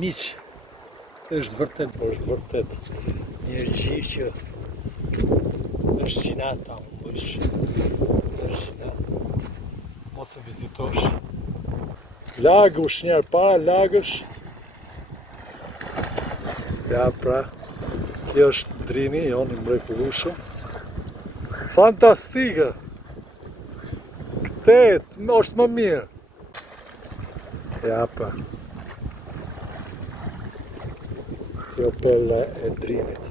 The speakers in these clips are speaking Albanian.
miq, është vërtet, po është vërtet një gjë që është gjinata, është gjinata. Mos e vizitosh. Lagësh njerë para, lagësh. Ja pra, kjo është Drini, jonë i mrekullueshëm. Fantastike! Këtë është më mirë. Ja pra. Kjo pelle e Drinit.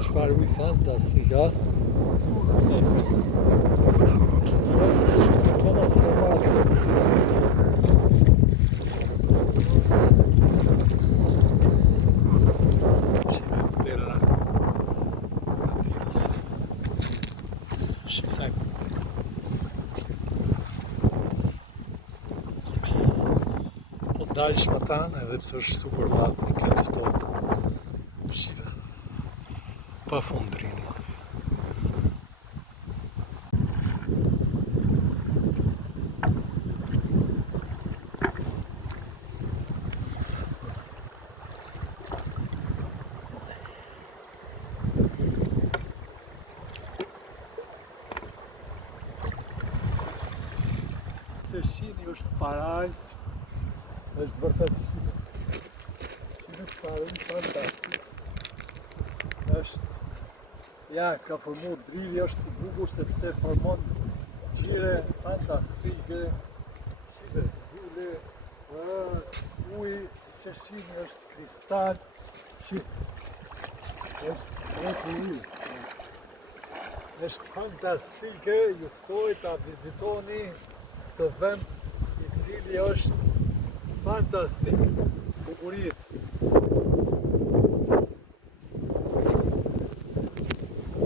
Çfarë ujë fantastika. Po dalësh më tanë edhe pse është super vatë, i këtë ftohtë. Shive, pa fund Drini. Shini është parajs, është vërtet shini. Shini është parajs fantastik. Është, ja, ka formu Drini është i bukur sepse formon gjire fantastike. Shime, gjule, uj, që shini është kristal. Është uj. Është fantastike, ju ftoj ta vizitoni të vend i cili është fantastik, bukurit.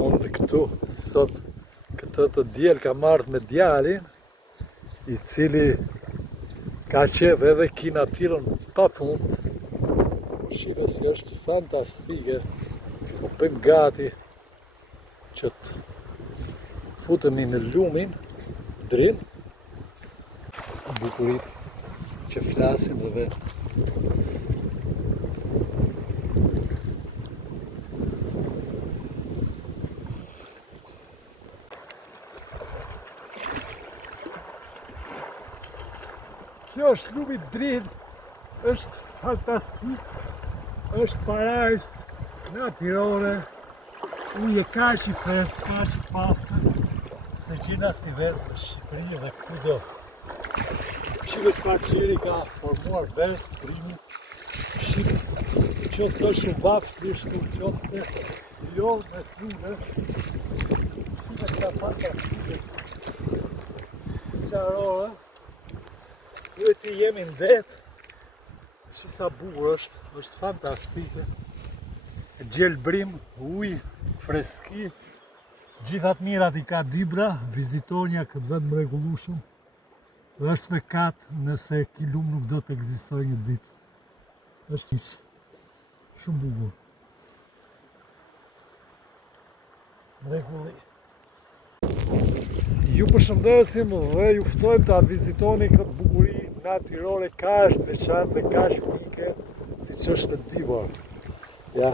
Unë këtu, sot, këtë të diel ka marrë me djalin, i cili ka qef edhe kinatilën pa fund. Shive si është fantastike, po bëm gati që të futemi në lumin, Drin, bukurit që flasin dhe vetë. Kjo është lumi Drin, është fantastik, është parajs natyrore, uje kaq i freskë, kaq i pastër, se gjina s'ti vetë në Shqipëri dhe kudo. Shive çfarë qiri ka formuar vetë, Drini. Shive, qoftë se është shumë vapë shlishtu, qoftë se jo me slune. Shive ka fantastike. Si qarore, duhet të jemi në det. Shi sa bukur është fantastike. Gjelbrim, ujë, freski. Gjithat mirat i ka Dybra, vizitonja këtë vend mrekullueshëm. Dhe është me katë nëse ky lum nuk do të ekzistojë një ditë. Është shumë bukur. Mrekulli. Ju përshëndesim dhe ju ftojmë ta vizitoni këtë bukuri natyrore kaq të veçantë dhe kaq unike siç është në Dybër. Ja.